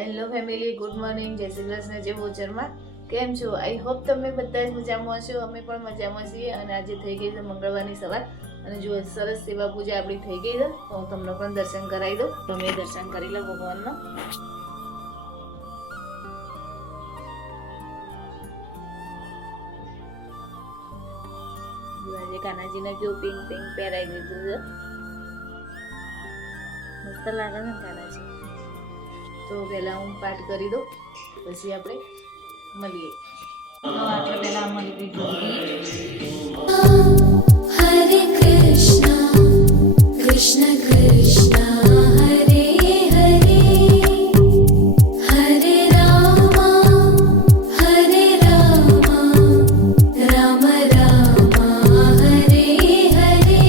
Hello family, good morning, જય શ્રી કૃષ્ણ, જય ભોજનમાં. કેમ છો? આઈ હોપ તમે બધા જ મજામાં હશો. અમે પણ મજામાં છીએ. અને આજે થઈ ગઈ છે મંગળવારની સવાર અને જો સરસ સેવા પૂજા આપણી થઈ ગઈ છે, તો હું તમને પણ દર્શન કરાવી દઉં. તમે દર્શન કરી લો ભગવાનનો. આજે કાનાજીને કેવું પિંક પિંક પહેરાવી દીધું છે, મસ્ત લાગે છે ને કાનાજી. તો પહેલા હું પાઠ કરી દઉં, પછી આપણે મળીએ. આપણે પહેલા મળી દીધું હરે કૃષ્ણ કૃષ્ણ કૃષ્ણ હરે હરે હરે રામ રામ રામ હરે હરે હરે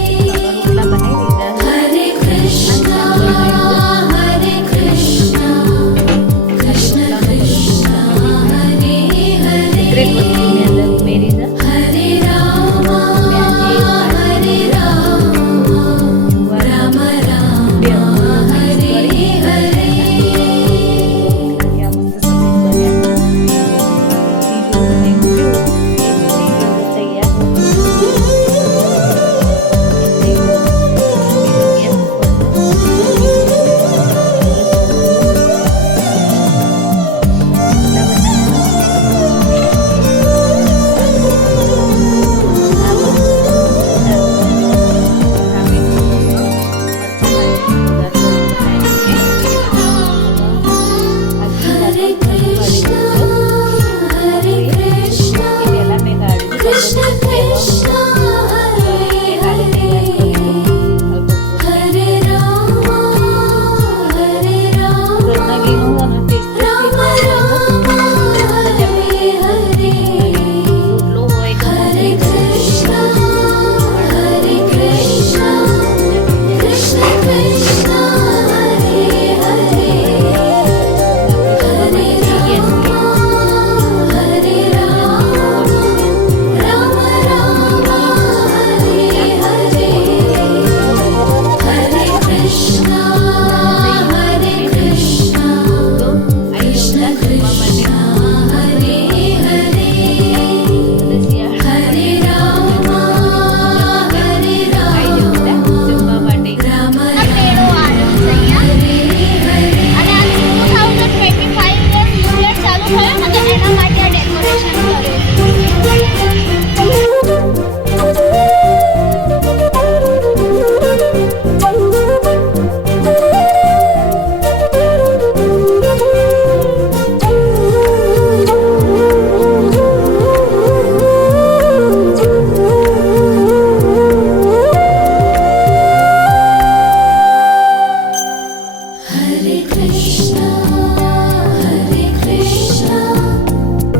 કૃષ્ણ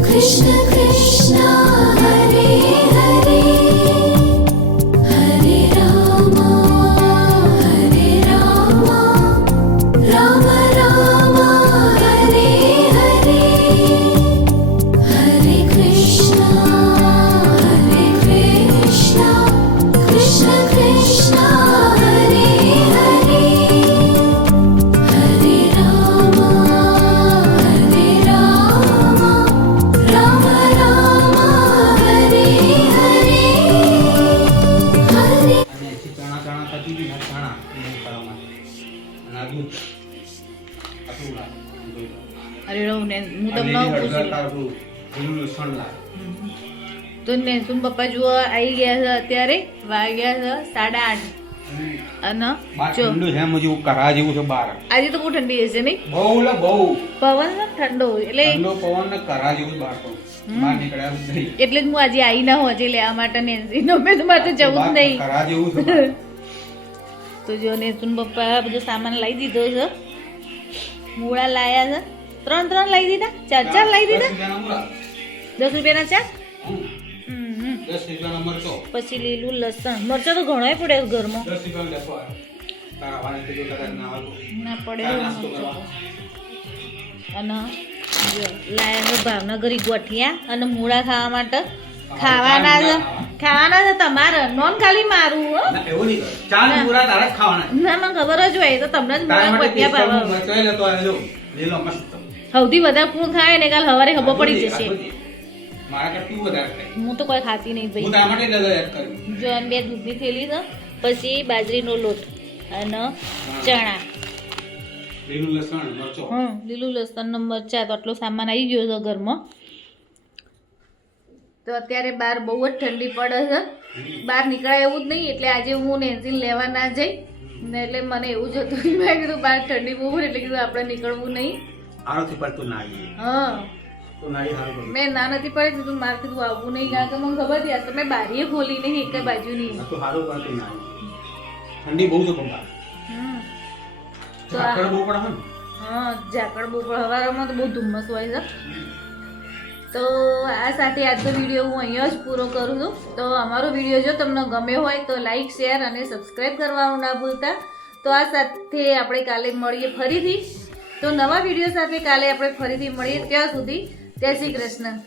કૃષ્ણ કૃષ્ણ હરે હરે તો ને તું પપ્પા જુઓ આવી ગયા છે. અત્યારે વાગ્યા છે 8:30 અને જો કરા જેવું છે બહાર. આજે તો બહુ ઠંડી હશે નહીં? બહુ પવન છે ઠંડો, એટલે પવન ને કરા જેવું બહાર તો બહાર નીકળ્યા જ નહીં. એટલે જ હું આજે આવી ના હોજે લેવા માટે નેન્સી નો મેં તો મારે તો જવું જ નહીં. કરા જેવું છે. તો જો નેન્સુન પપ્પા બધો સામાન લઈ દીધો છે. મૂળા લાયા છે 3 લઈ દીધા, 4 લઈ દીધા. 10 રૂપિયાના 4. 10 રૂપિયાના મરચો, પછી લીલું લસણ. મરચા તો ઘણાય પડે ઘરમાં. 10 રૂપિયા લેતો તારા વાળે તો કદાચ ના પડે. અને જો લાયા છે ભાવનગરી ગોઠિયા અને મૂળા ખાવા માટે. ખાવાના છે તમારે, નોન ખાલી મારું. હો એવું નહીં, 4 મૂળા તારે ખાવાના. ના મને ખબર જ હોય તો તમને જ મૂળા ગોઠિયા ભાવે. મરચો લેતો આવ્યો લીલો મસ્ત. સૌથી વધારે પૂર્ણ થાય ને કાલ સવારે ખબર પડી જશે મારા કરતું વધારે થાય હું તો કોઈ ખાતી નહીં હું ભાઈ તારા માટે દાદા યાદ કર્યું જો આમ 2 દૂધની થેલી છે પછી બાજરીનો લોટ અને ચણા લીલું લસણ મરચો લીલું લસણ ને મરચાં તો આટલો સામાન આવી ગયો છે ઘરમાં તો અત્યારે બહાર બહુ જ ઠંડી પડે છે બહાર નીકળાય એવું જ નહીં એટલે આજે હું નેન્સી લેવા ના જઈ ને એટલે મને એવું જ હતું કે મેં કીધું બહાર ઠંડી બહુ હોય એટલે કીધું આપણે નીકળવું નહીં આરોથી પડતું નાળી હા તો નાળી સારું પડે મેં ના નથી પડે કીધું મારે કીધું આવવું નહીં કારણ કે મને ખબર હતી આજ તો મેં બારીએ ખોલી નહીં એક બાજુ નહીં આ તો સારું પડતું નાળી ઠંડી બહુ છે પપ્પા તો આ ઝાકળ બહુ પડે ને હા ઝાકળ બહુ પણ હવારમાં તો બહુ ધુમ્મસ હોય છે તો આ સાથે આજનો વિડીયો હું અહીંયા જ પૂરો કરું છું તો અમારો વિડીયો જો તમને ગમ્યો હોય તો લાઈક શેર અને સબસ્ક્રાઈબ કરવાનું ના ભૂલતા તો આ સાથે આપણે કાલે મળીએ ફરીથી તો નવા વિડીયો સાથે કાલે આપણે ફરીથી મળીએ ત્યાં સુધી જય શ્રી કૃષ્ણ